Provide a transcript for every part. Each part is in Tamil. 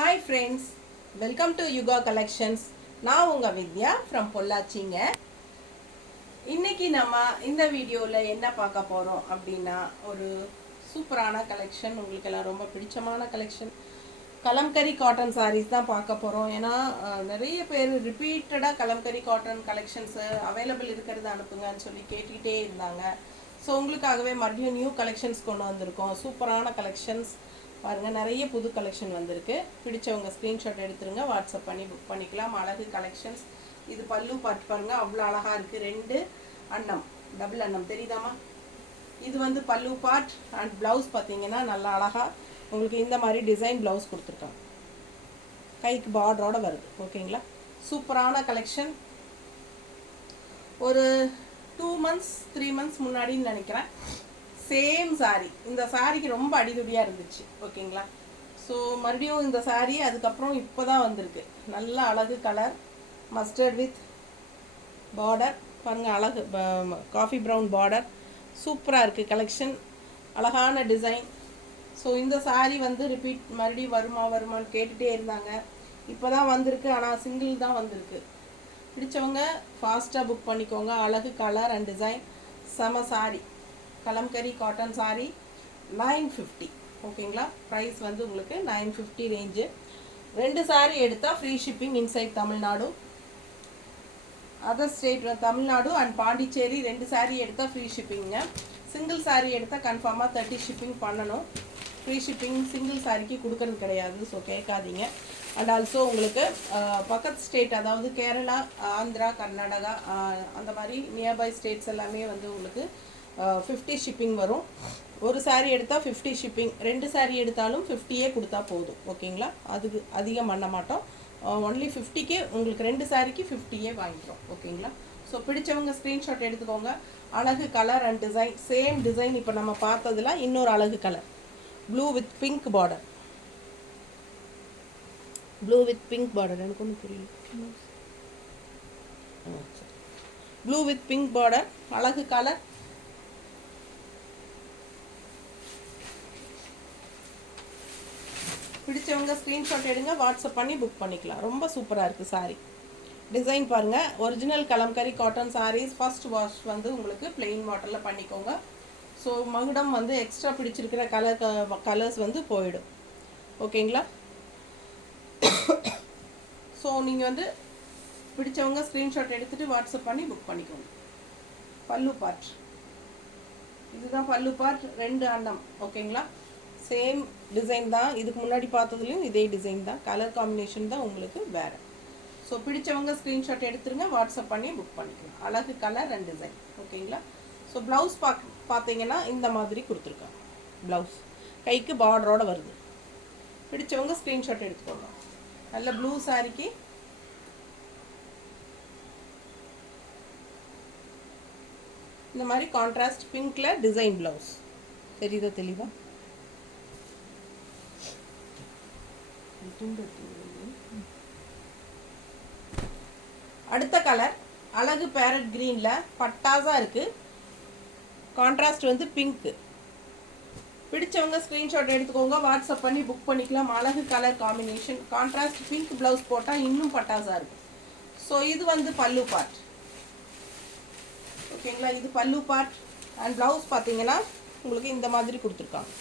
Hi friends, welcome to Yuga Collections. நான் உங்க வித்யா from பொள்ளாச்சிங்க. இன்னைக்கு நம்ம இந்த வீடியோல என்ன பார்க்க போறோம் அப்படின்னா ஒரு சூப்பரான கலெக்ஷன், உங்களுக்கு எல்லாம் ரொம்ப பிடிச்சமான கலெக்ஷன் கலம்கரி காட்டன் சாரீஸ் தான் பார்க்க போறோம். ஏன்னா நிறைய பேர் ரிப்பீட்டடா கலம்கரி காட்டன் கலெக்ஷன்ஸ் அவைலபிள் இருக்கிறது அனுப்புங்கன்னு சொல்லி கேட்டுக்கிட்டே இருந்தாங்க. ஸோ உங்களுக்காகவே மறுபடியும் நியூ கலெக்ஷன்ஸ் கொண்டு வந்திருக்கோம். சூப்பரான கலெக்ஷன்ஸ் பாருங்கள், நிறைய புது கலெக்ஷன் வந்திருக்கு. பிடிச்சவங்க ஸ்க்ரீன்ஷாட் எடுத்துருங்க, வாட்ஸ்அப் பண்ணி புக் பண்ணிக்கலாம். அழகு கலெக்ஷன்ஸ். இது பல்லு பார்த்து பாருங்கள், அவ்வளோ அழகாக இருக்குது. 2 அன்னம், டபுள் அன்னம் தெரியுதாமா? இது வந்து பல்லு பார்ட் அண்ட் ப்ளவுஸ் பார்த்தீங்கன்னா நல்லா அழகாக உங்களுக்கு இந்த மாதிரி டிசைன் ப்ளவுஸ் கொடுத்துருக்காங்க. கைக்கு பார்டரோட வருது. ஓகேங்களா? சூப்பரான கலெக்ஷன். ஒரு 2 months 3 months முன்னாடின்னு நினைக்கிறேன் சேம் சாரீ. இந்த சாரிக்கு ரொம்ப அடிதுடியாக இருந்துச்சு. ஓகேங்களா? ஸோ மறுபடியும் இந்த சாரீ அதுக்கப்புறம் இப்போ தான் வந்திருக்கு. நல்ல அழகு கலர், மஸ்டர்ட் வித் பார்டர் பாருங்கள், அழகு காஃபி ப்ரௌன் பார்டர். சூப்பராக இருக்குது கலெக்ஷன், அழகான டிசைன். ஸோ இந்த சாரீ வந்து ரிப்பீட் மறுபடியும் வருமானு கேட்டுகிட்டே இருந்தாங்க. இப்போ தான் வந்திருக்கு, ஆனால் சிங்கிள் தான் வந்திருக்கு. பிடிச்சவங்க ஃபாஸ்ட்டாக புக் பண்ணிக்கோங்க. அழகு கலர் அண்ட் டிசைன், செம சாரி. Kalamkari cotton sorry 950. ஓகேங்களா? ப்ரைஸ் வந்து உங்களுக்கு 950 ரேஞ்சு. 2 சாரி எடுத்தால் free shipping inside Tamil Nadu. Other state Tamil Nadu and Pondicherry 2 sorry எடுத்தால் ஃப்ரீ ஷிப்பிங்க. சிங்கிள் சாரி எடுத்தால் கன்ஃபார்மாக 30 ஷிப்பிங் பண்ணணும். ஃப்ரீ ஷிப்பிங் சிங்கிள் சாரிக்கு கொடுக்கறது கிடையாது, ஸோ கேட்காதீங்க. அண்ட் ஆல்சோ உங்களுக்கு பக்கத்து ஸ்டேட், அதாவது கேரளா, ஆந்திரா, கர்நாடகா அந்த மாதிரி நியர்பை ஸ்டேட்ஸ் எல்லாமே வந்து உங்களுக்கு 50 ஷிப்பிங் வரும். ஒரு சாரீ எடுத்தால் 50 ஷிப்பிங், 2 சாரீ எடுத்தாலும் 50 கொடுத்தா போதும். ஓகேங்களா? அதுக்கு அதிகம் பண்ண மாட்டோம். ஒன்லி 50 உங்களுக்கு 2 சாரிக்கு 50 வாங்கிக்கிறோம். ஓகேங்களா? ஸோ பிடிச்சவங்க ஸ்க்ரீன்ஷாட் எடுத்துக்கோங்க. அழகு colour and design, same design இப்போ நம்ம பார்த்ததில் இன்னொரு அழகு colour, blue with pink border. Blue with pink border, எனக்கு ஒன்றும் புரியல. ப்ளூ வித் பிங்க் பார்டர், அழகு கலர். பிடிச்சவங்க ஸ்க்ரீன்ஷாட் எடுங்க, வாட்ஸ்அப் பண்ணி புக் பண்ணிக்கலாம். ரொம்ப சூப்பராக இருக்குது சாரீ. டிசைன் பாருங்கள், original Kalamkari cotton saris. First wash வந்து உங்களுக்கு பிளெயின் வாட்டரில் பண்ணிக்கோங்க. ஸோ மகுடம் வந்து எக்ஸ்ட்ரா பிடிச்சிருக்கிற கலர்ஸ் வந்து போயிடும். ஓகேங்களா? ஸோ நீங்கள் வந்து பிடிச்சவங்க ஸ்க்ரீன்ஷாட் எடுத்துகிட்டு வாட்ஸ்அப் பண்ணி புக் பண்ணிக்கோங்க. பல்லு பார்ட் இதுதான் பல்லு பார்ட், 2 அன்னம். ஓகேங்களா? சேம் டிசைன் தான், இதுக்கு முன்னாடி பார்த்ததுலையும் இதே டிசைன் தான், கலர் காம்பினேஷன் தான் உங்களுக்கு வேறு. ஸோ பிடிச்சவங்க ஸ்க்ரீன்ஷாட் எடுத்துருங்க, வாட்ஸ்அப் பண்ணி புக் பண்ணிக்கலாம். அழகு கலர் அண்ட் டிசைன். ஓகேங்களா? ஸோ ப்ளவுஸ் பார்த்தீங்கன்னா இந்த மாதிரி கொடுத்துருக்காங்க. ப்ளவுஸ் கைக்கு பார்டரோடு வருது. பிடிச்சவங்க ஸ்க்ரீன்ஷாட் எடுத்துக்கோங்க. நல்ல ப்ளூ சாரிக்கு இந்த மாதிரி கான்ட்ராஸ்ட் பிங்க்ல டிசைன் ப்ளவுஸ். தெரியுதா தெளிவா? அடுத்த கலர் அழகு பேரட் கிரீனில் பட்டாஸாக இருக்குது. கான்ட்ராஸ்ட் வந்து பிங்க்கு. பிடிச்சவங்க ஸ்க்ரீன்ஷாட் எடுத்துக்கோங்க, வாட்ஸ்அப் பண்ணி புக் பண்ணிக்கலாம். அழகு colour combination, contrast pink blouse போட்டால் இன்னும் பட்டாஸாக இருக்குது. ஸோ இது வந்து பல்லு பார்ட். ஓகேங்களா? இது பல்லு பார்ட் அண்ட் ப்ளவுஸ் பார்த்தீங்கன்னா உங்களுக்கு இந்த மாதிரி கொடுத்துருக்காங்க.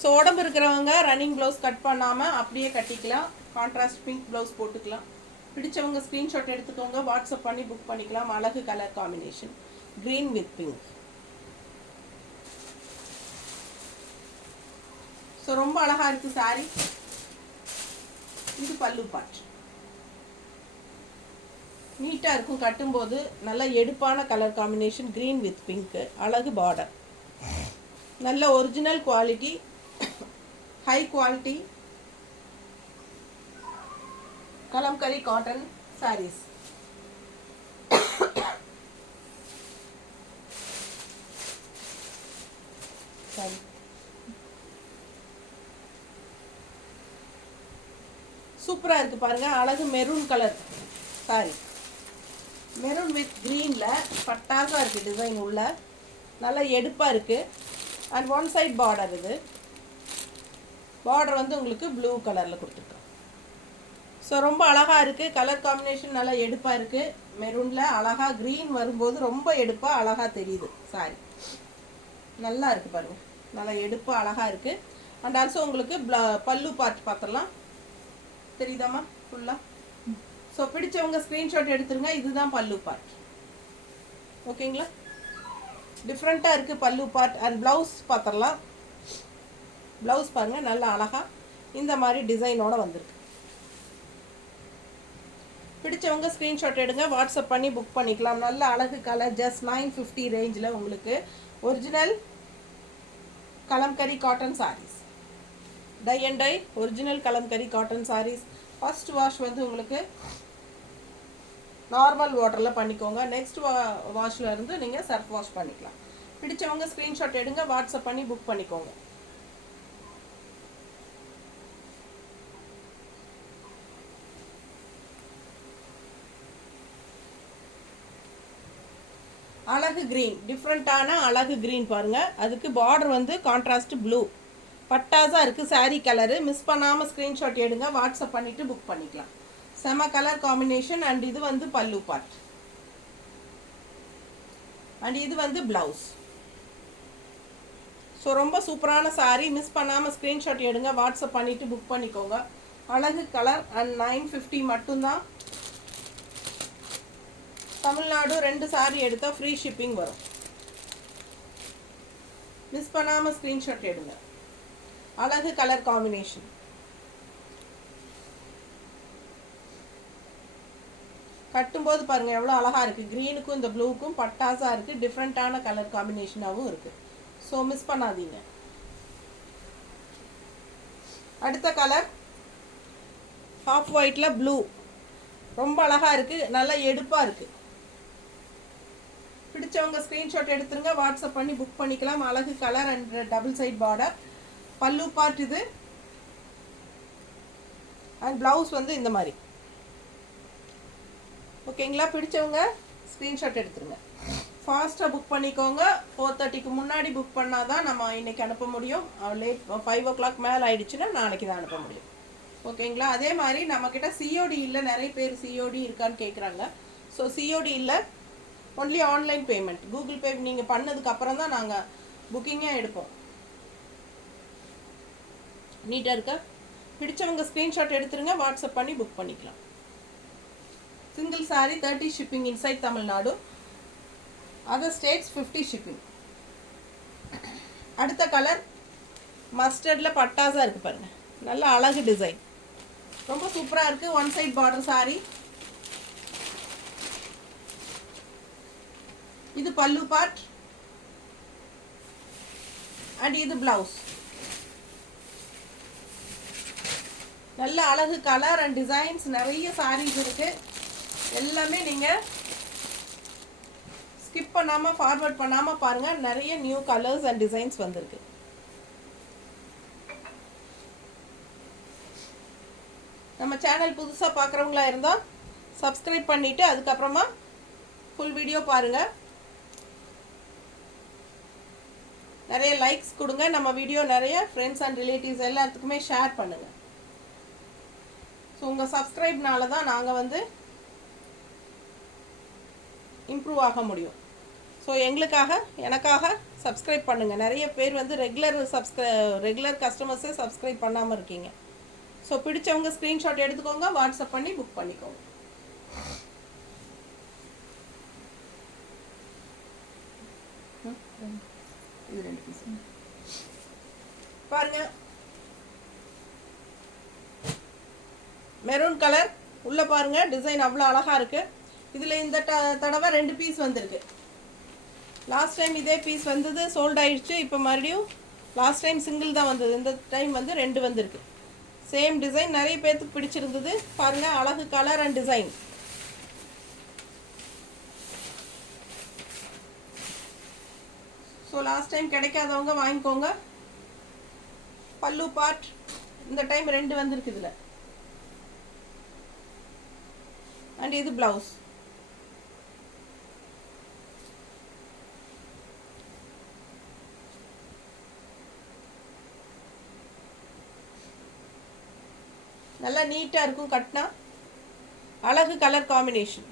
ஸோ உடம்பு இருக்கிறவங்க ரன்னிங் ப்ளவுஸ் கட் பண்ணாமல் அப்படியே கட்டிக்கலாம். கான்ட்ராஸ்ட் பிங்க் ப்ளவுஸ் போட்டுக்கலாம். பிடிச்சவங்க ஸ்க்ரீன்ஷாட் எடுத்துக்கோங்க, வாட்ஸ்அப் பண்ணி புக் பண்ணிக்கலாம். அழகு colour combination, green with pink. So ரொம்ப அழகாக இருக்குது சாரி. இது பல்லு பார்ட். நீட்டாக இருக்கும் கட்டும்போது. நல்ல எடுப்பான colour combination, green with pink. அழகு பார்டர், நல்ல original quality, high quality kalamkari cotton saris. சரி, சூப்பராக இருக்குது பாருங்கள். அழகு maroon colour sari, maroon with க்ரீனில் பட்டாசாக இருக்குது டிசைன் உள்ள. நல்லா எடுப்பாக இருக்குது. And one side border. இது பார்டர் வந்து உங்களுக்கு ப்ளூ கலரில் கொடுத்துருக்கோம். ஸோ ரொம்ப அழகாக இருக்குது. கலர் காம்பினேஷன் நல்லா எடுப்பாக இருக்குது. மெரூனில் அழகாக க்ரீன் வரும்போது ரொம்ப எடுப்பாக அழகாக தெரியுது. சாரி நல்லா இருக்குது பாருங்கள், நல்லா எடுப்பாக அழகாக இருக்குது. அண்ட் ஆல்சோ உங்களுக்கு பல்லு பார்ட் பார்த்துடலாம். தெரியுதாம்மா ஃபுல்லாக? ஸோ பிடிச்சவங்க ஸ்க்ரீன்ஷாட் எடுத்துருங்க. இதுதான் பல்லு பார்ட். ஓகேங்களா? டிஃப்ரெண்ட்டாக இருக்குது பல்லு பார்ட். அண்ட் ப்ளவுஸ் பார்த்துடலாம். ப்ளவுஸ் பாருங்கள், நல்லா அழகாக இந்த மாதிரி டிசைனோடு வந்திருக்கு. பிடிச்சவங்க ஸ்க்ரீன்ஷாட் எடுங்க, வாட்ஸ்அப் பண்ணி புக் பண்ணிக்கலாம். நல்ல அழகு கலர். ஜஸ்ட் 950 ரேஞ்சில் உங்களுக்கு original Kalamkari cotton saris, tie and dye original Kalamkari cotton saris. First wash வந்து உங்களுக்கு நார்மல் வாட்டரில் பண்ணிக்கோங்க. நெக்ஸ்ட் வாஷில் இருந்து நீங்கள் சர்ஃப் வாஷ் பண்ணிக்கலாம். பிடிச்சவங்க ஸ்க்ரீன்ஷாட் எடுங்க, வாட்ஸ்அப் பண்ணி புக் பண்ணிக்கோங்க. அழகு க்ரீன், டிஃப்ரெண்ட்டான அழகு க்ரீன் பாருங்கள். அதுக்கு பார்டர் வந்து கான்ட்ராஸ்ட் ப்ளூ, பட்டாஸாக இருக்குது சாரீ கலரு. மிஸ் பண்ணாமல் ஸ்க்ரீன்ஷாட் எடுங்க, வாட்ஸ்அப் பண்ணிவிட்டு புக் பண்ணிக்கலாம். செம கலர் காம்பினேஷன். அண்ட் இது வந்து பல்லு பார்ட், அண்ட் இது வந்து ப்ளவுஸ். ஸோ ரொம்ப சூப்பரான சாரீ. மிஸ் பண்ணாமல் ஸ்க்ரீன்ஷாட் எடுங்க, வாட்ஸ்அப் பண்ணிவிட்டு புக் பண்ணிக்கோங்க. அழகு கலர். அண்ட் 950 மட்டும்தான். தமிழ்நாடு 2 சாரீ எடுத்தால் ஃப்ரீ ஷிப்பிங் வரும். மிஸ் பண்ணாமல் ஸ்க்ரீன்ஷாட் எடுங்க. அழகு கலர் காம்பினேஷன். கட்டும்போது பாருங்கள் எவ்வளோ அழகாக இருக்குது. க்ரீனுக்கும் இந்த ப்ளூக்கும் பட்டாஸாக இருக்குது. டிஃப்ரெண்ட்டான கலர் காம்பினேஷனாகவும் இருக்குது. ஸோ மிஸ் பண்ணாதீங்க. அடுத்த கலர் ஹாஃப் ஒயிட்டில் ப்ளூ, ரொம்ப அழகாக இருக்குது, நல்லா எடுப்பாக இருக்குது. பிடிச்சவங்க ஸ்க்ரீன்ஷாட் எடுத்துருங்க, வாட்ஸ்அப் பண்ணி புக் பண்ணிக்கலாம். அழகு colour and double side border. பல்லு பார்ட் இது. அண்ட் ப்ளவுஸ் வந்து இந்த மாதிரி. ஓகேங்களா? பிடிச்சவங்க ஸ்க்ரீன்ஷாட் எடுத்துருங்க. ஃபாஸ்ட்டாக புக் பண்ணிக்கோங்க. 4:30க்கு முன்னாடி புக் பண்ணால் தான் நம்ம இன்றைக்கி அனுப்ப முடியும். லேட் 5 o'clock மேலே ஆகிடுச்சுன்னா நாளைக்கு தான் அனுப்ப முடியும். ஓகேங்களா? அதே மாதிரி நம்மக்கிட்ட சிஓடி இல்லை. நிறைய பேர் சிஓடி இருக்கான்னு கேட்குறாங்க. ஸோ சிஓடி இல்லை, only online payment. Google Pay நீங்கள் பண்ணதுக்கப்புறம் தான் நாங்கள் புக்கிங்கே எடுப்போம். நீட்டாக இருக்கா? பிடிச்சவங்க ஸ்க்ரீன்ஷாட் எடுத்துருங்க, வாட்ஸ்அப் பண்ணி புக் பண்ணிக்கலாம். Single sari 30 shipping inside Tamil Nadu. Other states 50 shipping. அடுத்த கலர் மஸ்டர்டில் பட்டாஸாக இருக்குது பாருங்கள். நல்ல அழகு டிசைன், ரொம்ப சூப்பராக இருக்குது. One side border sari. இது பல்லு பார்ட் அண்ட் இது ப்ளவுஸ். நல்ல அழகு கலர் அண்ட் டிசைன்ஸ். நிறைய சாரீஸ் இருக்குது. எல்லாமே நீங்கள் ஸ்கிப் பண்ணாமல் ஃபார்வர்ட் பண்ணாமல் பாருங்கள். நிறைய நியூ கலர்ஸ் அண்ட் டிசைன்ஸ் வந்திருக்கு. நம்ம சேனல் புதுசாக பார்க்குறவங்களா இருந்தால் சப்ஸ்கிரைப் பண்ணிவிட்டு அதுக்கப்புறமா ஃபுல் வீடியோ பாருங்கள். நிறைய லைக்ஸ் கொடுங்க. நம்ம வீடியோ நிறைய ஃப்ரெண்ட்ஸ் அண்ட் ரிலேட்டிவ்ஸ் எல்லாத்துக்குமே ஷேர் பண்ணுங்கள். ஸோ உங்கள் சப்ஸ்கிரைப்னால தான் நாங்கள் வந்து இம்ப்ரூவ் ஆக முடியும். ஸோ எனக்காக சப்ஸ்கிரைப் பண்ணுங்கள். நிறைய பேர் வந்து ரெகுலர் கஸ்டமர்ஸே சப்ஸ்கிரைப் பண்ணாமல் இருக்கீங்க. ஸோ பிடிச்சவங்க ஸ்க்ரீன்ஷாட் எடுத்துக்கோங்க, வாட்ஸ்அப் பண்ணி புக் பண்ணிக்கோங்க. இது 2 பீஸ் பாருங்க. மெரூன் கலர் உள்ள பாருங்க. டிசைன் அவ்வளோ அழகாக இருக்குது. இதில் இந்த தடவை 2 பீஸ் வந்திருக்கு. லாஸ்ட் டைம் இதே பீஸ் வந்தது, சோல்ட் ஆயிடுச்சு. இப்போ மறுபடியும் லாஸ்ட் டைம் சிங்கிள் தான் வந்தது. இந்த டைம் வந்து 2 வந்திருக்கு. Same design. நிறைய பேர்த்துக்கு பிடிச்சிருந்தது. பாருங்கள், அழகு colour and design. So last time கிடைக்காதவங்க வாங்கிக்கோங்க. பல்லு பார்ட் இந்த டைம் 2 வந்திருக்கு இதில். அண்ட் இது ப்ளவுஸ். நல்லா நீட்டாக இருக்கும். கட்டினா அழகு கலர் காம்பினேஷன்.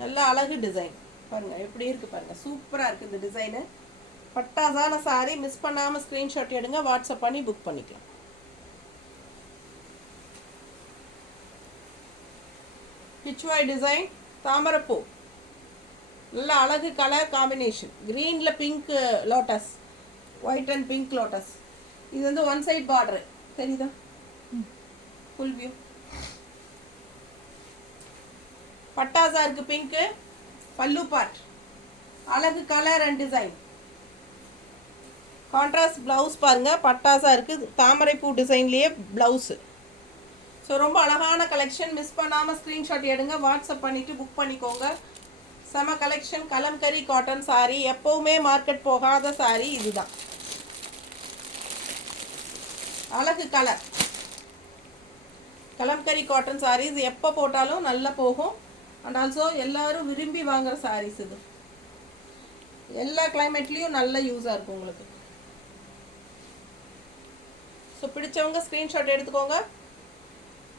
நல்லா அழகு டிசைன் பாருங்கள், எப்படி இருக்குது பாருங்கள். சூப்பராக இருக்குது இந்த டிசைனு. பட்டாசான சாரி. மிஸ் பண்ணாமல் ஸ்க்ரீன்ஷாட் எடுங்க, வாட்ஸ்அப் பண்ணி புக் பண்ணிக்கலாம். பிச்வாய் டிசைன், தாமரைப்பூ, நல்ல அழகு கலர் காம்பினேஷன். க்ரீனில் pink lotus, white and pink lotus. இது வந்து ஒன் சைட் பார்டரு தெரியுதா? Full view. பட்டாசா இருக்குது பிங்க்கு. பல்லு பார்ட் அழகு colour and design. Contrast blouse பாருங்கள், பட்டாசா இருக்குது. தாமரைப்பூ டிசைன்லேயே ப்ளவுஸு. ஸோ ரொம்ப அழகான கலெக்ஷன். மிஸ் பண்ணாமல் ஸ்க்ரீன்ஷாட் எடுங்க, வாட்ஸ்அப் பண்ணிவிட்டு புக் பண்ணிக்கோங்க. செம கலெக்ஷன். கலம்கரி காட்டன் சாரீ, எப்போவுமே மார்க்கெட் போகாத சாரீ இதுதான். அழகு கலர் கலம்கரி காட்டன் சாரீஸ் எப்போ போட்டாலும் நல்லா போகும். அண்ட் ஆல்சோ எல்லோரும் விரும்பி வாங்குகிற சாரீஸ் இது. எல்லா கிளைமேட்லேயும் நல்ல யூஸாக இருக்கும் உங்களுக்கு. ஸோ பிடிச்சவங்க ஸ்க்ரீன்ஷாட் எடுத்துக்கோங்க,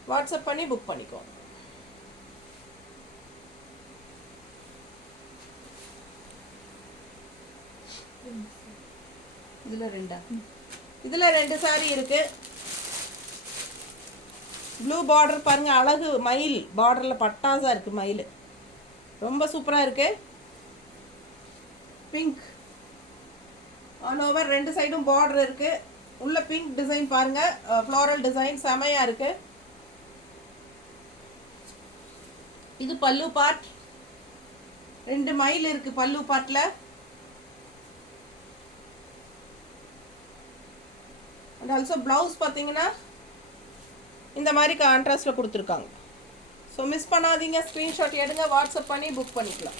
வாட்ஸ்அப் பண்ணி புக் பண்ணிக்கோங்க. இதில் ரெண்டு சாரி இருக்குது. ப்ளூ பார்டர் பாருங்கள், அழகு மயில் பார்டரில் பட்டாசாக இருக்குது. மயில் ரொம்ப சூப்பராக இருக்குது. பிங்க் ஆல் ஓவர், ரெண்டு சைடும் பார்டர் இருக்குது. உள்ள பிங்க் டிசைன் பாருங்கள், ஃப்ளாரல் டிசைன் செமையாக இருக்குது. இது பல்லு பார்ட். ரெண்டு மயில் இருக்குது பல்லு பார்ட்டில். அண்ட் ஆல்சோ ப்ளவுஸ் பார்த்தீங்கன்னா இந்த மாதிரி கான்ட்ராஸ்டில் கொடுத்துருக்காங்க. ஸோ மிஸ் பண்ணாதீங்க, ஸ்க்ரீன்ஷாட் எடுங்க, வாட்ஸ்அப் பண்ணி புக் பண்ணிக்கலாம்.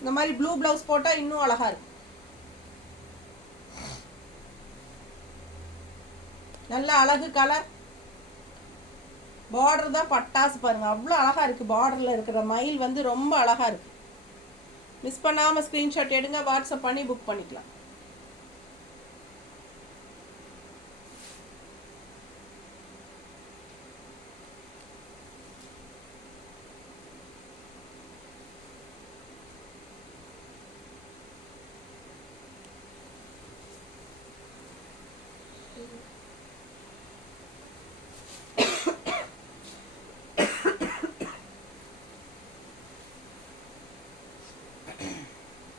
இந்த மாதிரி ப்ளூ ப்ளவுஸ் போட்டால் இன்னும் அழகாக இருக்கும். நல்ல அழகு கலர். பார்டர் தான் பட்டாசு பாருங்கள், அவ்வளோ அழகாக இருக்குது. பார்டரில் இருக்கிற மயில் வந்து ரொம்ப அழகாக இருக்குது. மிஸ் பண்ணாமல் ஸ்க்ரீன்ஷாட் எடுங்க, வாட்ஸ்அப் பண்ணி புக் பண்ணிக்கலாம்.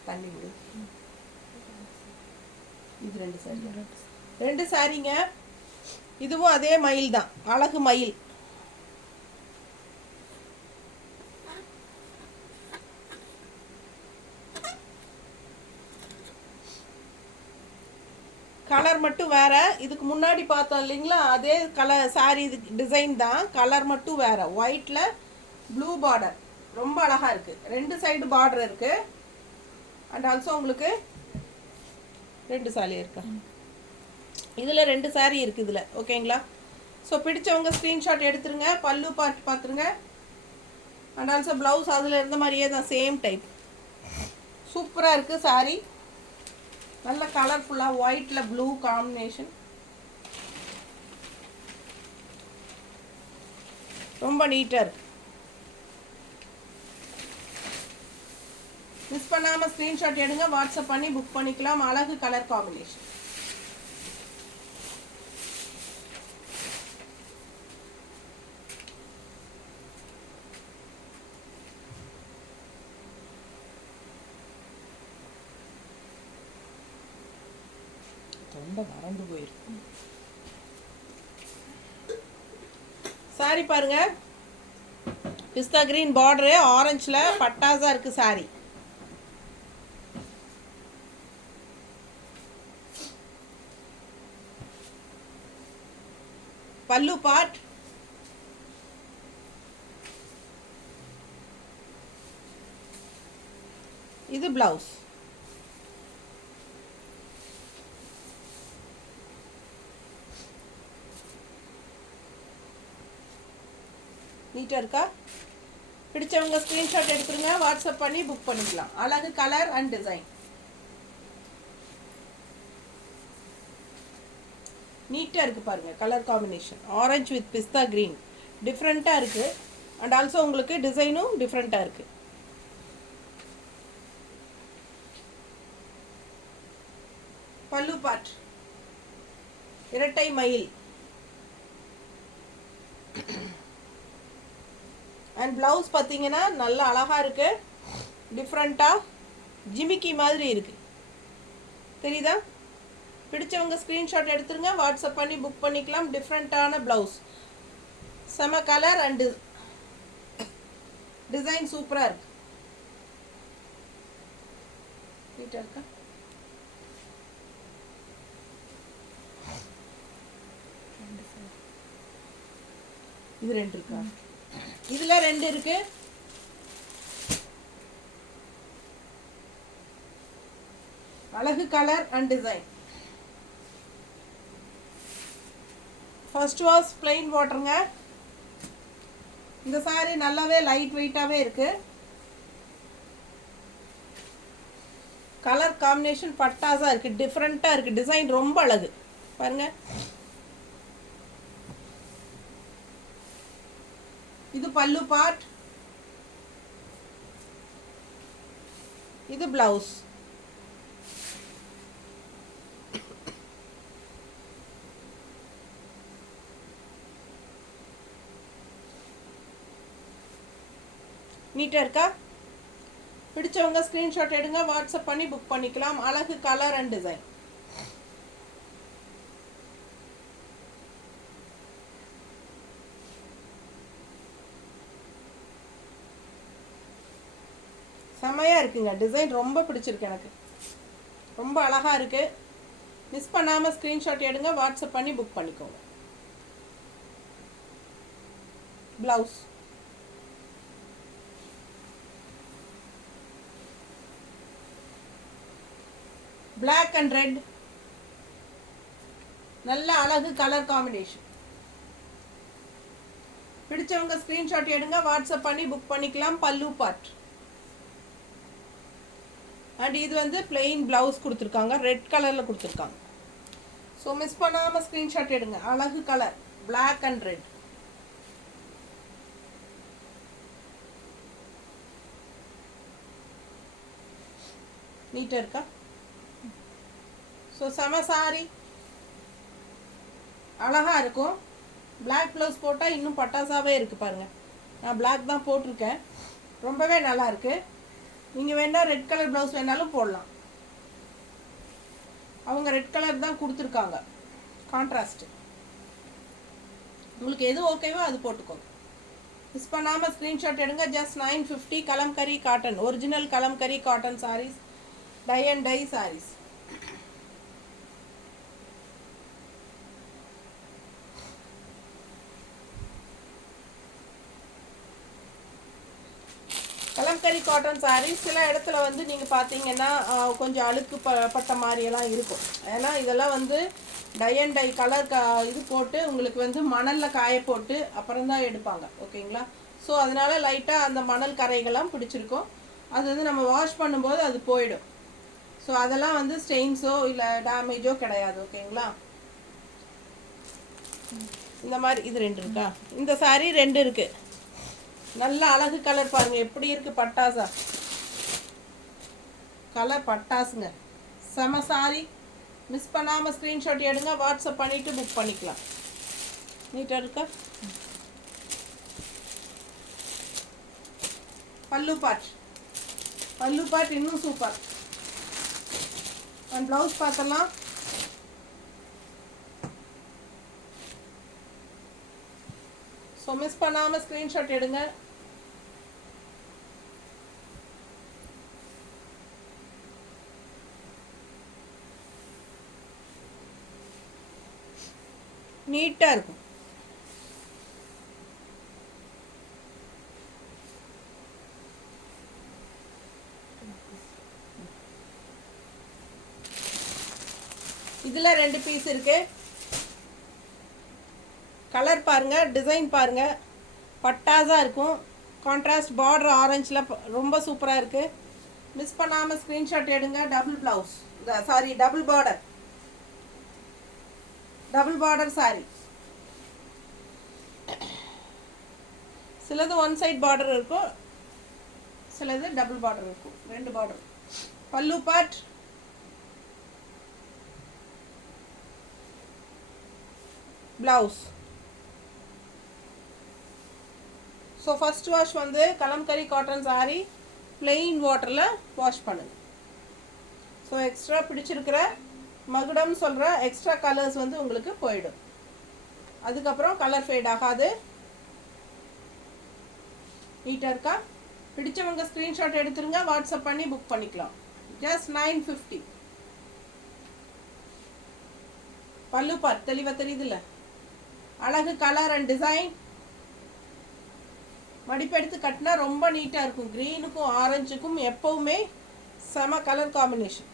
தண்ணி விடு. இது ரெண்டு சாரிங்க. இதுவும் அதே மயில் தான், அழகு மயில். கலர் மட்டும் வேற. இதுக்கு முன்னாடி பார்த்தோம் இல்லைங்களா, அதே கலர் சாரி டிசைன் தான், கலர் மட்டும் வேற. ஒயிட்ல ப்ளூ பார்டர் ரொம்ப அழகா இருக்கு. ரெண்டு சைடு பார்டர் இருக்கு. அண்ட் ஆல்சோ உங்களுக்கு ரெண்டு சாரி இருக்கா, இதில் ரெண்டு சாரி இருக்குது இதில். ஓகேங்களா? ஸோ பிடிச்சவங்க ஸ்க்ரீன்ஷாட் எடுத்துருங்க, பல்லு பார்த்துருங்க. அண்ட் ஆல்சோ ப்ளவுஸ் அதில் இருந்த மாதிரியே தான், சேம் டைப். சூப்பராக இருக்குது சாரி. நல்ல கலர்ஃபுல்லாக ஒயிட்டில் ப்ளூ காம்பினேஷன், ரொம்ப நீட்டாக இருக்குது. மிஸ் பண்ணாமல் ஸ்க்ரீன்ஷாட் எடுங்க, வாட்ஸ்அப் பண்ணி புக் பண்ணிக்கலாம். அழகு கலர் காம்பினேஷன். ரொம்ப மறந்து போயிருக்கு. சாரி பாருங்க, பிஸ்தா கிரீன் பார்டரு, ஆரஞ்சில் பட்டாசா இருக்கு சாரி. பல்லு பார்ட், இது பிளவுஸ். நீட்டாக இருக்கா? பிடிச்சவங்க ஸ்க்ரீன்ஷாட் எடுத்துருங்க, வாட்ஸ்அப் பண்ணி புக் பண்ணிக்கலாம். அழகு கலர் அண்ட் டிசைன். நீட்டாக இருக்குது பாருங்கள். கலர் காம்பினேஷன் ஆரஞ்சு வித் பிஸ்தா க்ரீன் டிஃப்ரெண்ட்டாக இருக்குது. அண்ட் ஆல்சோ உங்களுக்கு டிசைனும் டிஃப்ரெண்ட்டாக இருக்குது. பல்லு பார்ட் இரட்டை மயில் அண்ட் ப்ளவுஸ் பார்த்தீங்கன்னா நல்லா அழகாக இருக்குது. டிஃப்ரெண்ட்டாக ஜிமிக்கி மாதிரி இருக்குது. தெரியுதா? பிடிச்சவங்க ஸ்க்ரீன்ஷாட் எடுத்துருங்க, வாட்ஸ்அப் பண்ணி புக் பண்ணிக்கலாம். டிஃப்ரெண்ட்டான ப்ளவுஸ், செம கலர் அண்டு டிசைன் சூப்பராக இருக்குது. நீட்டாக இருக்கா? இது 2 இருக்கா? இதில் 2 இருக்கு. அழகு colour and design. First wash plain வாட்டருங்க. இந்த சாரி நல்லாவே லைட் வெயிட்டாகவே இருக்கு. கலர் காம்பினேஷன் பட்டாஸாக இருக்குது, டிஃப்ரெண்ட்டாக இருக்குது. டிசைன் ரொம்ப அழகு பாருங்க. இது பல்லு பார்ட், இது பிளவுஸ். நீட்டாக இருக்கா? பிடிச்சவங்க ஸ்க்ரீன்ஷாட் எடுங்க, வாட்ஸ்அப் பண்ணி புக் பண்ணிக்கலாம். அழகு கலர் அண்ட் டிசைன். செம்மையாக இருக்குங்க. டிசைன் ரொம்ப பிடிச்சிருக்கு எனக்கு. ரொம்ப அழகாக இருக்குது. மிஸ் பண்ணாமல் ஸ்க்ரீன்ஷாட் எடுங்க, வாட்ஸ்அப் பண்ணி புக் பண்ணிக்கோங்க. ப்ளவுஸ் பிளாக் அண்ட் ரெட், நல்ல அழகு கலர் காம்பினேஷன். பிடிச்சவங்க ஸ்க்ரீன்ஷாட் எடுங்க, வாட்ஸ்அப் பண்ணி புக் பண்ணிக்கலாம். பல்லு பார்ட் அண்ட் இது வந்து பிளெயின் பிளவுஸ் கொடுத்துருக்காங்க, ரெட் கலரில் கொடுத்துருக்காங்க. ஸோ மிஸ் பண்ணாமல் ஸ்க்ரீன்ஷாட் எடுங்க. அழகு கலர் பிளாக் அண்ட் ரெட். நீட்டாக இருக்கா? ஸோ செம சாரி அழகாக இருக்கும். பிளாக் ப்ளவுஸ் போட்டால் இன்னும் பட்டாசாகவே இருக்குது பாருங்கள். நான் பிளாக் தான் போட்டிருக்கேன். ரொம்பவே நல்லா இருக்குது. நீங்கள் வேணால் ரெட் கலர் ப்ளவுஸ் வேணாலும் போடலாம். அவங்க ரெட் கலர் தான் கொடுத்துருக்காங்க, கான்ட்ராஸ்ட்டு. உங்களுக்கு எது ஓகேவோ அது போட்டுக்கோங்க. மிஸ் பண்ணாமல் ஸ்க்ரீன்ஷாட் எடுங்க. Just 950 Kalamkari cotton, original Kalamkari cotton saris, tie and dye saris. Kalamkari cotton saris சில இடத்துல வந்து நீங்கள் பார்த்தீங்கன்னா கொஞ்சம் அழுக்கு பட்ட மாதிரியெல்லாம் இருக்கும். ஏன்னா இதெல்லாம் வந்து டை அண்ட் டை கலர் இது போட்டு உங்களுக்கு வந்து மணலில் காய போட்டு அப்புறம் தான் எடுப்பாங்க. ஓகேங்களா? ஸோ அதனால் லைட்டாக அந்த மணல் கரைகள்லாம் பிடிச்சிருக்கும். அது வந்து நம்ம வாஷ் பண்ணும்போது அது போயிடும். ஸோ அதெல்லாம் வந்து ஸ்டெயின்ஸோ இல்லை டேமேஜோ கிடையாது. ஓகேங்களா? இந்த மாதிரி இது 2 இருக்கா? இந்த சாரீ 2 இருக்குது. நல்ல அழகு கலர் பாருங்கள் எப்படி இருக்குது. பட்டாசா கலர் பட்டாசுங்க. செம சாரி. மிஸ் பண்ணாமல் ஸ்க்ரீன்ஷாட் எடுங்க, வாட்ஸ்அப் பண்ணிவிட்டு புக் பண்ணிக்கலாம். நீட்டாக இருக்கா? பல்லு பார்ட் இன்னும் சூப்பர். அண்ட் ப்ளவுஸ் பார்த்தலாம். ஸோ மிஸ் பண்ணாமல் ஸ்க்ரீன்ஷாட் எடுங்க. நீட்டாக இருக்கும். இதில் 2 பீஸ் இருக்குது. கலர் பாருங்கள், டிசைன் பாருங்கள். பட்டாஸாக இருக்கும். கான்ட்ராஸ்ட் பார்டர் ஆரஞ்சில் ரொம்ப சூப்பராக இருக்குது. மிஸ் பண்ணாமல் ஸ்க்ரீன்ஷாட் எடுங்க. Double blouse, sorry double border sorry. சிலது ஒன் சைட் பார்டர் இருக்கும், சிலது டபுள் பார்டர் இருக்கும், 2 பார்டர். பல்லு part, blouse. So first wash வந்து கலம்கரி காட்டன் சாரி பிளெயின் வாட்டரில் வாஷ் பண்ணுங்க. ஸோ எக்ஸ்ட்ரா பிடிச்சிருக்கிற மகுடம் சொல்கிற எக்ஸ்ட்ரா கலர்ஸ் வந்து உங்களுக்கு போயிடும். அதுக்கப்புறம் கலர் ஃபேட் ஆகாது. நீட்டாக இருக்கா? பிடிச்சவங்க ஸ்க்ரீன்ஷாட் எடுத்துருங்க, வாட்ஸ்அப் பண்ணி புக் பண்ணிக்கலாம். ஜஸ்ட் 950. பல்லு பார்ட் தெளிவாக தெரியுதுல்ல? அழகு கலர் அண்ட் டிசைன். மடிப்பெடுத்து கட்டினா ரொம்ப நீட்டாக இருக்கும். க்ரீனுக்கும் ஆரஞ்சுக்கும் எப்பவுமே செம கலர் காம்பினேஷன்.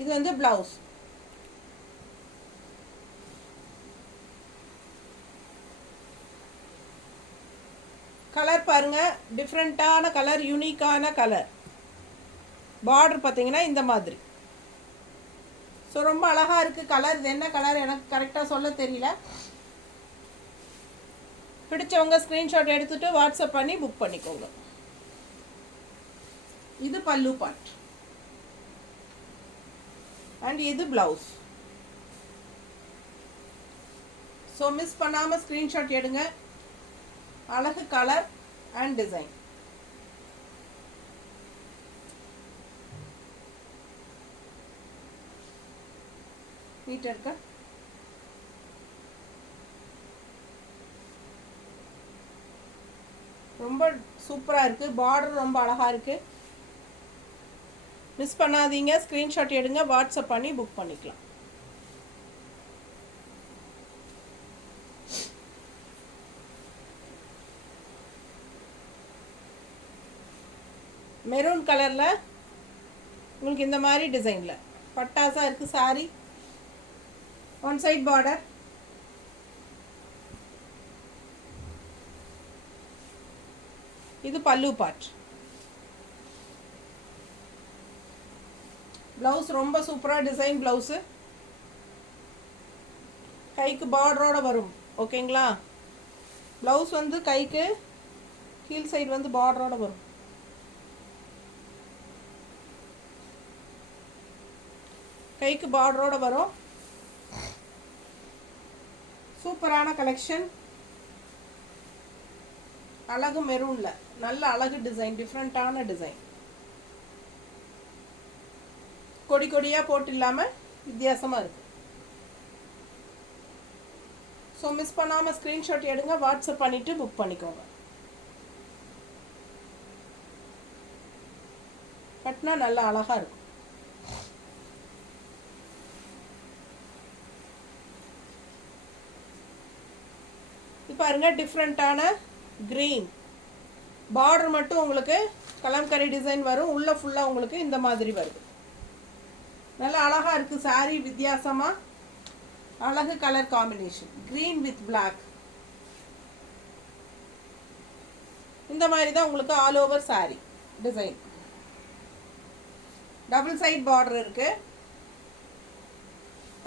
இது வந்து பிளவுஸ். கலர் பாருங்க, டிஃப்ரெண்ட்டான கலர், யூனிக்கான கலர். பார்டர் பார்த்தீங்கன்னா இந்த மாதிரி. ஸோ ரொம்ப அழகாக இருக்குது கலர். இது என்ன கலர் எனக்கு கரெக்டாக சொல்ல தெரியல. பிடிச்சவங்க ஸ்க்ரீன்ஷாட் எடுத்துகிட்டு வாட்ஸ்அப் பண்ணி புக் பண்ணிக்கோங்க. இது பல்லு பார்ட் அண்ட் இது ப்ளவுஸ். ஸோ மிஸ் பண்ணாமல் ஸ்க்ரீன்ஷாட் எடுங்க. அழகு கலர் அண்ட் டிசைன். நீட்டாக இருக்கா? ரொம்ப சூப்பராக இருக்குது. பார்டர் ரொம்ப அழகாக இருக்குது. மிஸ் பண்ணாதீங்க, ஸ்க்ரீன்ஷாட் எடுங்க, வாட்ஸ்அப் பண்ணி புக் பண்ணிக்கலாம். மெரூன் கலரில் உங்களுக்கு இந்த மாதிரி டிசைனில் பட்டாஸாக இருக்குது சாரி. One side border. இது பல்லு பார்ட். ப்ளவுஸ் ரொம்ப சூப்பராக டிசைன் ப்ளவுஸு. கைக்கு பார்டரோட வரும். ஓகேங்களா? ப்ளவுஸ் வந்து கைக்கு கீழ் சைடு வந்து பார்டரோட வரும். கைக்கு பார்டரோட வரும். சூப்பரான கலெக்ஷன். அழகு மெரூன்ல நல்ல அழகு டிசைன், டிஃப்ரெண்ட்டான டிசைன். கொடி கொடியாக போட்டு இல்லாமல் வித்தியாசமாக இருக்கு. ஸோ மிஸ் பண்ணாமல் ஸ்க்ரீன்ஷாட் எடுங்க, வாட்ஸ்அப் பண்ணிவிட்டு புக் பண்ணிக்கோங்க. கட்டினா நல்லா அழகாக இருக்கும். பாருங்க, டிஃப்ரெண்ட்டான க்ரீன் பார்டர் மட்டும் உங்களுக்கு கலம்கரி டிசைன் வரும். உள்ள ஃபுல்லாக உங்களுக்கு இந்த மாதிரி வருது. நல்லா அழகாக இருக்குது சாரீ. வித்தியாசமாக அழகு colour combination, green with black. இந்த மாதிரி தான் உங்களுக்கு all over sari design. Double side border இருக்கு.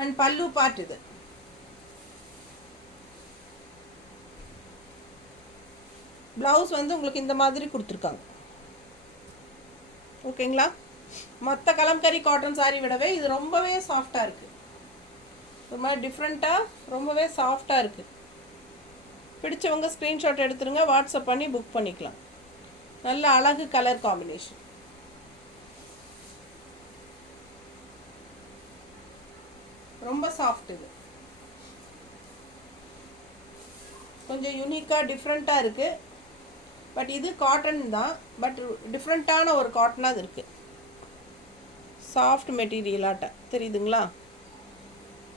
அண்ட் பல்லு பார்ட். இது ப்ளவுஸ் வந்து உங்களுக்கு இந்த மாதிரி கொடுத்துருக்காங்க. ஓகேங்களா? மற்ற கலம்கரி காட்டன் சாரீ விடவே இது ரொம்பவே சாஃப்டாக இருக்குது. ஒரு மாதிரி டிஃப்ரெண்ட்டாக ரொம்பவே சாஃப்டாக இருக்குது. பிடிச்சவங்க ஸ்க்ரீன்ஷாட் எடுத்துருங்க, வாட்ஸ்அப் பண்ணி புக் பண்ணிக்கலாம். நல்ல அழகு கலர் காம்பினேஷன். ரொம்ப சாஃப்ட். இது கொஞ்சம் யூனிக்காக டிஃப்ரெண்ட்டாக இருக்குது. பட் இது காட்டன் தான், பட் டிஃப்ரெண்ட்டான ஒரு காட்டனாக அது இருக்குது. சாஃப்ட் மெட்டீரியலாட்ட தெரியுதுங்களா?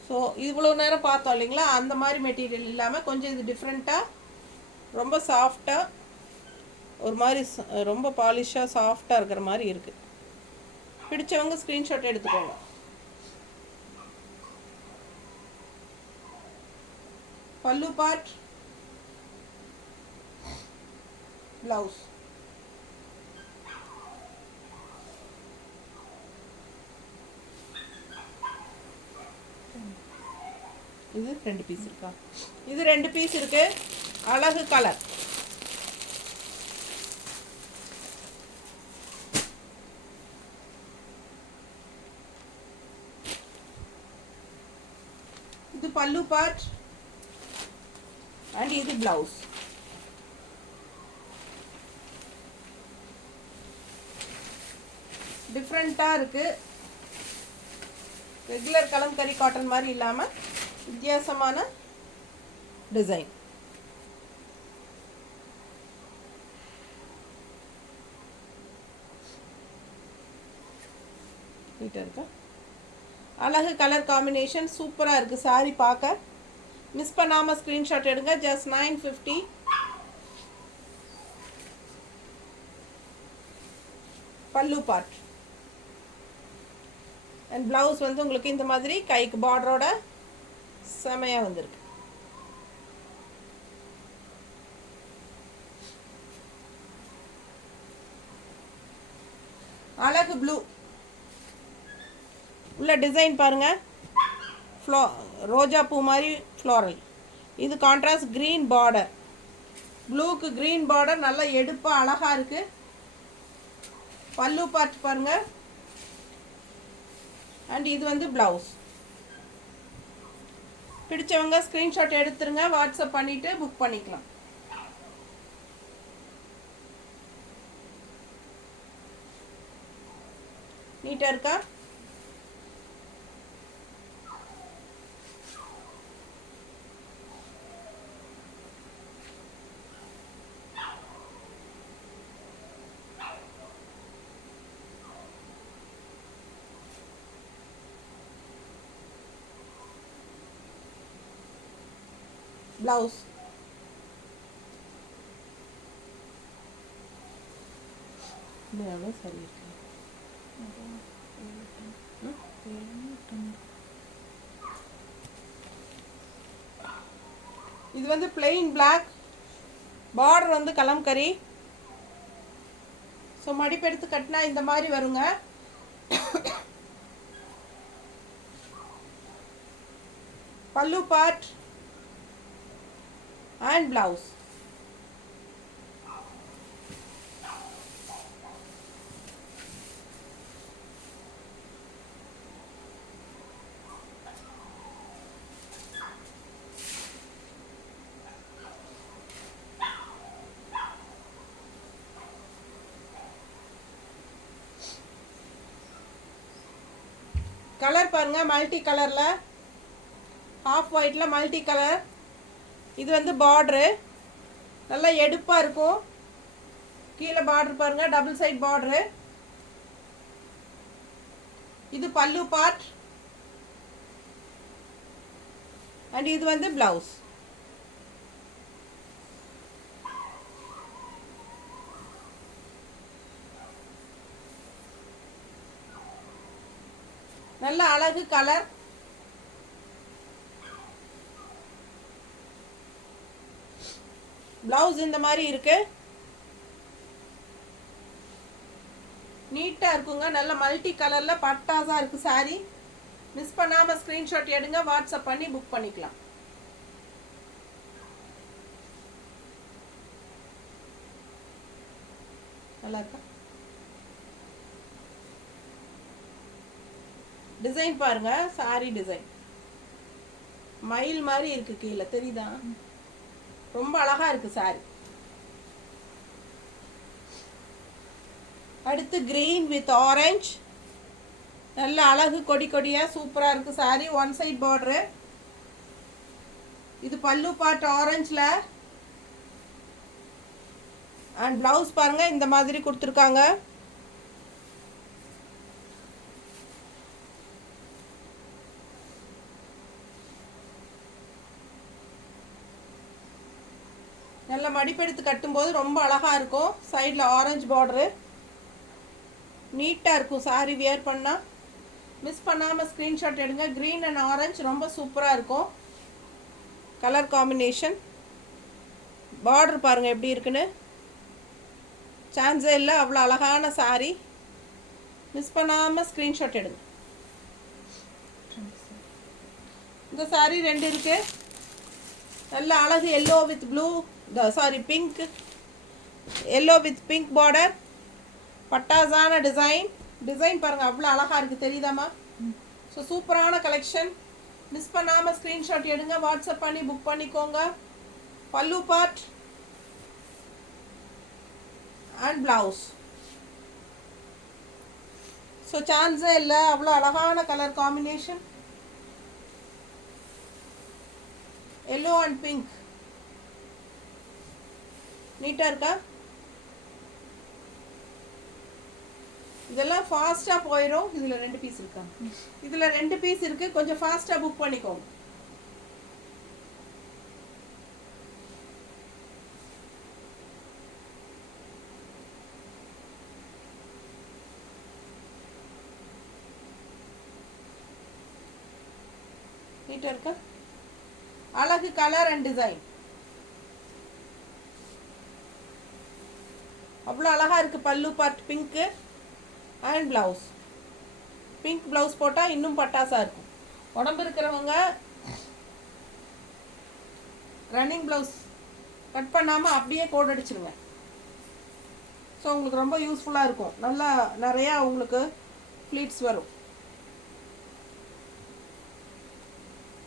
ஸோ இவ்வளோ நேரம் பார்த்தோம் இல்லைங்களா, அந்த மாதிரி மெட்டீரியல் இல்லாமல் கொஞ்சம் இது டிஃப்ரெண்ட்டாக ரொம்ப சாஃப்டாக ஒரு மாதிரி ரொம்ப பாலிஷாக சாஃப்டாக இருக்கிற மாதிரி இருக்குது. பிடிச்சவங்க ஸ்க்ரீன்ஷாட் எடுத்துக்கோங்க. பல்லு பார்ட், ப்ளவுஸ். இது 2 பீஸ் இருக்கா? இது 2 பீஸ் இருக்கு. அழகு கலர். இது பல்லு பார்ட் அண்ட் இது பிளவுஸ். டிஃப்ரெண்ட்டாக இருக்கு. ரெகுலர் கலம்கரி காட்டன் மாதிரி இல்லாமல் வித்தியாசமான டிசைன். நீட்டாக இருக்கா? அழகு கலர் காம்பினேஷன் சூப்பராக இருக்குது. சாரி பார்க்க மிஸ் பண்ணாமல் ஸ்க்ரீன்ஷாட் எடுங்க. ஜஸ்ட் 950. பல்லு பார்ட் அண்ட் ப்ளவுஸ் வந்து உங்களுக்கு இந்த மாதிரி கைக்கு பார்டரோட செமையாக வந்திருக்கு. அழகு ப்ளூ உள்ள டிசைன் பாருங்க. ரோஜா பூ மாதிரி ஃப்ளோரல். இது கான்ட்ராஸ்ட் க்ரீன் பார்டர். ப்ளூக்கு க்ரீன் பார்டர் நல்லா எடுப்பாக அழகாக இருக்குது. பல்லு பார்ட் பாருங்க. அண்ட் இது வந்து ப்ளவுஸ். பிடிச்சவங்க ஸ்க்ரீன்ஷாட் எடுத்துருங்க. வாட்ஸ்அப் பண்ணிவிட்டு புக் பண்ணிக்கலாம். நீட்டாக இருக்கா? ப்ளவுஸ். எவ்வளோ சரி இருக்கு. இது வந்து பிளெயின் பிளாக், பார்டர் வந்து கலம்கரி. ஸோ மடிப்பெடுத்து கட்டினா இந்த மாதிரி வருங்க. பல்லு பார்ட் and blouse. கலர் பாருங்க, மல்டி கலர்ல, ஹாஃப் ஒயிட்ல மல்டி கலர். இது வந்து பார்டரு நல்லா எடுப்பாக இருக்கும். கீழே பார்டர் பாருங்க, டபுள் சைட் பார்டரு. இது பல்லு பார்ட் அண்ட் இது வந்து பிளவுஸ். நல்ல அழகு கலர். பிளவுஸ் இந்த மாதிரி இருக்கு. நீட்டா இருக்குங்க. நல்ல மல்டி கலர்ல பட்டாசா இருக்கு சாரி. மிஸ் பண்ணாம ஸ்கிரீன்ஷாட் எடுங்க. வாட்ஸ்அப் பண்ணி புக் பண்ணிக்கலாம். நல்லா இருக்கா? டிசைன் பாருங்க. சாரி டிசைன் மயில் மாதிரி இருக்கு. கீழே தெரியுதா? ரொம்ப அழகா இருக்கு சாரி. அடுத்து கிரீன் வித் ஆரஞ்சு. நல்ல அழகு கொடி கொடியா சூப்பரா இருக்கு சாரி. One side border. இது பல்லு பார்ட் ஆரஞ்சுல. அண்ட் பிளவுஸ் பாருங்க இந்த மாதிரி கொடுத்துருக்காங்க. நல்ல மடிப்பெடுத்து கட்டும்போது ரொம்ப அழகாக இருக்கும். சைடில் ஆரஞ்சு பார்டரு. நீட்டாக இருக்கும் சாரி வியர் பண்ணால். மிஸ் பண்ணாமல் ஸ்க்ரீன்ஷாட் எடுங்க. க்ரீன் அண்ட் ஆரஞ்சு ரொம்ப சூப்பராக இருக்கும். Colour combination. பார்டர் பாருங்கள் எப்படி இருக்குன்னு. சான்ஸே இல்லை, அவ்வளோ அழகான சாரீ. மிஸ் பண்ணாமல் ஸ்க்ரீன்ஷாட் எடுங்க. இந்த சாரீ 2 இருக்குது. நல்ல அழகு yellow with blue, pink, yellow with pink border. பட்டாசான டிசைன் பாருங்கள் அவ்வளோ அழகாக இருக்குது, தெரியுதாம்மா? ஸோ சூப்பரான கலெக்ஷன். மிஸ் பண்ணாமல் ஸ்க்ரீன்ஷாட் எடுங்க, வாட்ஸ்அப் பண்ணி புக் பண்ணிக்கோங்க. Pallu part and blouse. So சான்ஸே இல்லை, அவ்வளோ அழகான colour combination. Yellow and pink நீட்டாக இருக்கா? இதெல்லாம் ஃபாஸ்ட்டாக போயிடும். இதில் 2 பீஸ் இருக்கா? இதில் 2 பீஸ் இருக்குது, கொஞ்சம் ஃபாஸ்ட்டாக புக் பண்ணிக்கோங்க. நீட்டாக இருக்கா? அழகு கலர் அண்ட் டிசைன் அவ்வளோ அழகாக இருக்குது. பல்லு part pink and blouse. Pink blouse போட்டால் இன்னும் பட்டாசாக இருக்கும். உடம்பு இருக்கிறவங்க ரன்னிங் ப்ளவுஸ் கட் பண்ணாமல் அப்படியே கோட் அடிச்சிருங்க. ஸோ உங்களுக்கு ரொம்ப யூஸ்ஃபுல்லாக இருக்கும். நல்லா நிறையா உங்களுக்கு ஃப்ளீட்ஸ் வரும்.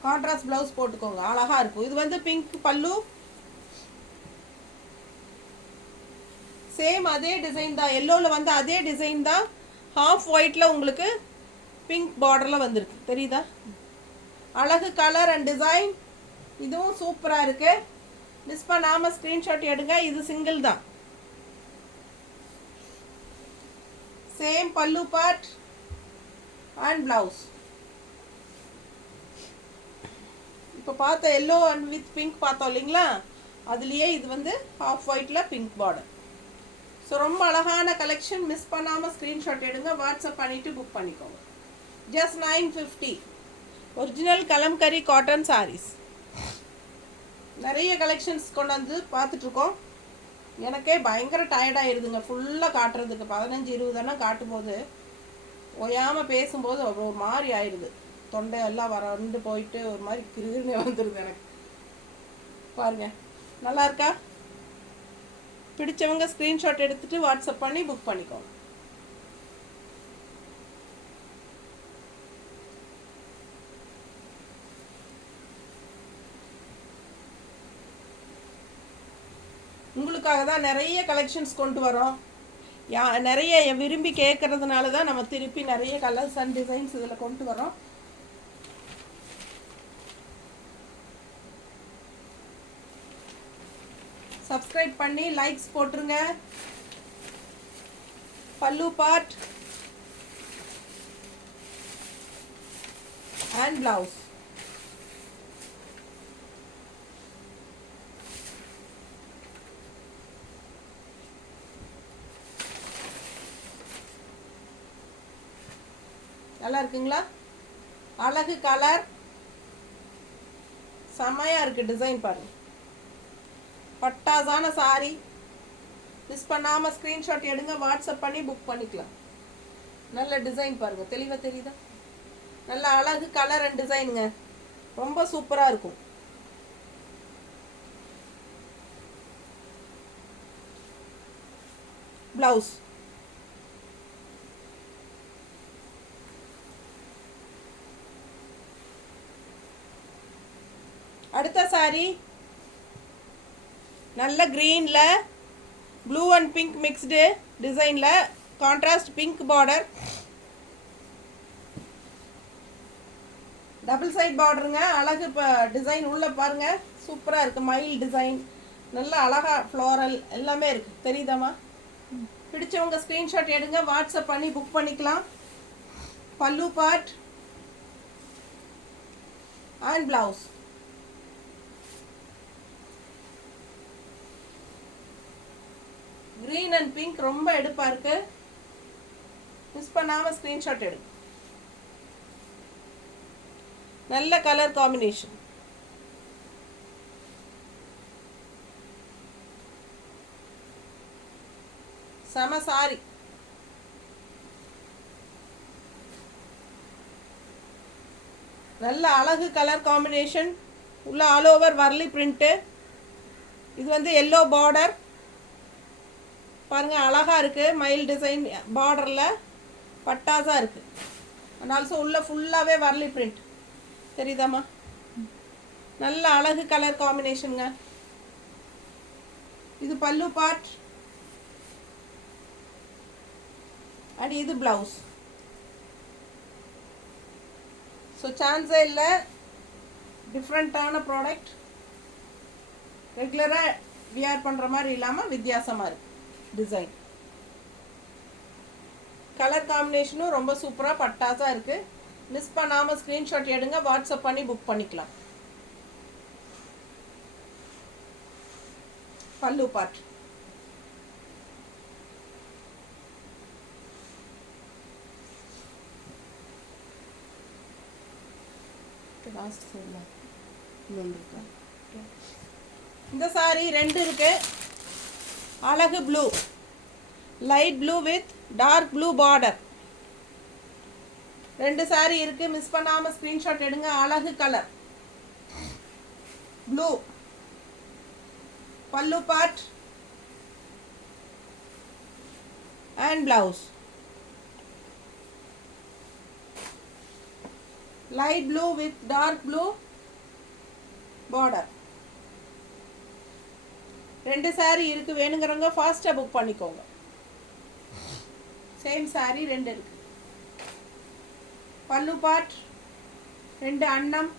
கான்ட்ராஸ்ட் ப்ளவுஸ் போட்டுக்கோங்க, அழகாக இருக்கும். இது வந்து பிங்க் பல்லு, சேம் அதே டிசைன் தான். எல்லோவில் வந்து அதே டிசைன் தான், ஹாஃப் ஒயிட்டில் உங்களுக்கு பிங்க் பார்டரில் வந்திருக்கு, தெரியுதா? அழகு கலர் அண்ட் டிசைன். இதுவும் சூப்பராக இருக்குது. மிஸ் பண்ணாமல் ஸ்க்ரீன்ஷாட் எடுங்க. இது சிங்கிள் தான். சேம் பல்லு பார்ட் அண்ட் ப்ளவுஸ். இப்போ பார்த்த எல்லோ அண்ட் வித் பிங்க் பார்த்தோம் இல்லைங்களா? அதுலேயே இது வந்து ஹாஃப் ஒயிட்டில் பிங்க் பார்டர். ஸோ ரொம்ப அழகான கலெக்ஷன். மிஸ் பண்ணாமல் ஸ்க்ரீன்ஷாட் எடுங்க, வாட்ஸ்அப் பண்ணிவிட்டு புக் பண்ணிக்கோங்க. Just 950. Original Kalamkari cotton saris. நிறைய கலெக்ஷன்ஸ் கொண்டு வந்து பார்த்துட்ருக்கோம். எனக்கே பயங்கர டயர்டாகிடுதுங்க ஃபுல்லாக காட்டுறதுக்கு. 15-20 காட்டும் போது ஓயாமல் பேசும்போது ஒரு மாதிரி ஆயிடுது. தொண்டை எல்லாம் வறண்டு போயிட்டு ஒரு மாதிரி கிருகிருன்னு வந்துடுது எனக்கு. பாருங்கள் நல்லா இருக்கா? பிடிச்சவங்க ஸ்க்ரீன்ஷாட் எடுத்துகிட்டு வாட்ஸ்அப் பண்ணி புக் பண்ணிக்கோங்க. உங்களுக்காக தான் நிறைய கலெக்ஷன்ஸ் கொண்டு வரோம். நிறைய விரும்பி கேட்கறதுனால தான் நம்ம திருப்பி நிறைய கலர்ஸ் அண்ட் டிசைன்ஸ் இதில் கொண்டு வரோம். சப்ஸ்கிரைப் பண்ணி லைக்ஸ் போட்டுருங்க. பல்லு பார்ட் அண்ட் பிளவுஸ். நல்லா இருக்குங்களா? அழகு கலர், செம்மையா இருக்கு. டிசைன் பாருங்க, பட்டாசான சாரி. மிஸ் பண்ணாம ஸ்கிரீன்ஷாட் எடுங்க, வாட்ஸ்அப் பண்ணி புக் பண்ணிக்கலாம். நல்ல டிசைன் பாருங்க, தெளிவா தெரியுதா? நல்ல அழகு கலர் அண்ட் டிசைனுங்க, ரொம்ப சூப்பரா இருக்கும். பிளவுஸ் அடுத்த சாரி நல்ல கிரீன்ல ப்ளூ அண்ட் பிங்க் மிக்ஸ்டு டிசைன்ல contrast pink border, double side பார்டருங்க. அழகு டிசைன் உள்ள பாருங்க, சூப்பரா இருக்கு. மயில் டிசைன், நல்ல அழகா ஃப்ளோரல் எல்லாமே இருக்கு. தெரியுதாமா? பிடிச்சவங்க ஸ்கிரீன்ஷாட் எடுங்க, வாட்ஸ்அப் பண்ணி புக் பண்ணிக்கலாம். பல்லு part and blouse. Green and pink ரொம்ப எடுப்பா இருக்கு. மிஸ் பண்ணாம ஸ்கிரீன்ஷாட் எடுங்க. நல்ல கலர் காம்பினேஷன். செம சாரி. நல்ல அழகு கலர் காம்பினேஷன். உள்ள ஆல் ஓவர் வர்லி பிரிண்ட்டு. இது வந்து எல்லோ பார்டர் பாருங்கள், அழகாக இருக்குது. மயில் டிசைன் பார்டரில் பட்டாஸாக இருக்குது. அண்ட் ஆல்சோ உள்ள ஃபுல்லாகவே வர்லி பிரிண்ட் தெரியுதாம்மா? நல்ல அழகு கலர் காம்பினேஷனுங்க. இது பல்லு பார்ட் அண்ட் இது ப்ளவுஸ். ஸோ சான்ஸே இல்லை, டிஃப்ரெண்ட்டான ப்ராடக்ட். ரெகுலராக வியர் பண்ணுற மாதிரி இல்லாமல் வித்தியாசமாக இருக்குது டிசைன். கலர் காம்பினேஷனும் ரொம்ப சூப்பராக பட்டாஸாக இருக்குது. மிஸ் பண்ணாமல் ஸ்க்ரீன்ஷாட் எடுங்க, வாட்ஸ்அப் பண்ணி புக் பண்ணிக்கலாம். பல்லு பார்ட். இந்த சாரி ரெண்டு இருக்கு. அழகு blue, light blue with dark blue border. ரெண்டு சாரி இருக்கு, மிஸ் பண்ணாம ஸ்கிரீன்ஷாட் எடுங்க. அழகு கலர் ப்ளூ. பல்லு part and blouse. Light blue with dark blue border. ரெண்டு சாரி இருக்கு, வேணுங்கிறவங்க ஃபாஸ்டா புக் பண்ணிக்கோங்க. சேம் சாரி ரெண்டு இருக்கு. பல்லு பார்ட் ரெண்டு அன்னம்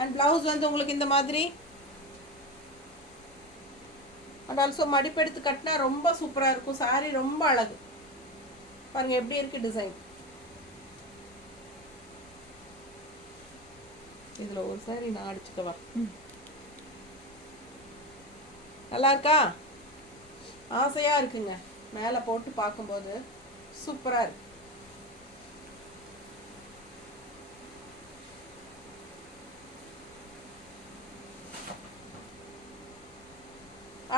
அண்ட் பிளவுஸ் வந்து உங்களுக்கு இந்த மாதிரி. அண்ட் ஆல்சோ மடிப்பெடுத்து கட்டினா ரொம்ப சூப்பராக இருக்கும். சாரி ரொம்ப அழகு. பாருங்க எப்படி இருக்கு டிசைன். இதில் ஒரு சாரி நான் அடிச்சுக்கவா? நல்லா இருக்கா? ஆசையாக இருக்குங்க மேலே போட்டு பார்க்கும்போது. சூப்பராக இருக்கு.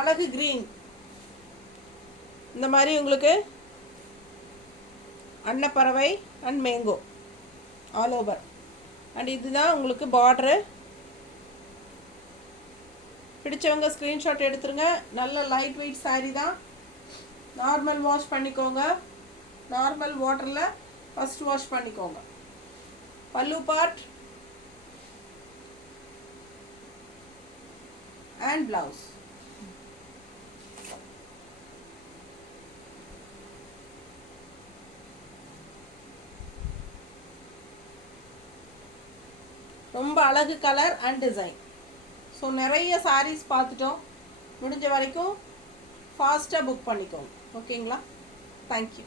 அழகு கிரீன். இந்த மாதிரி உங்களுக்கு அன்னப்பறவை and mango all over. And இதுதான் உங்களுக்கு பார்டரு. பிடிச்சவங்க ஸ்க்ரீன்ஷாட் எடுத்துருங்க. நல்ல லைட் வெயிட் சாரீ தான். நார்மல் வாஷ் பண்ணிக்கோங்க. நார்மல் வாட்டரில் ஃபஸ்ட் வாஷ் பண்ணிக்கோங்க. Pallu part and blouse. ரொம்ப அழகு கலர் அண்ட் டிசைன். ஸோ நிறைய சாரீஸ் பார்த்துட்டோம். முடிஞ்ச வரைக்கும் ஃபாஸ்ட்டாக புக் பண்ணிக்கோங்க. ஓகேங்களா? தேங்க்யூ.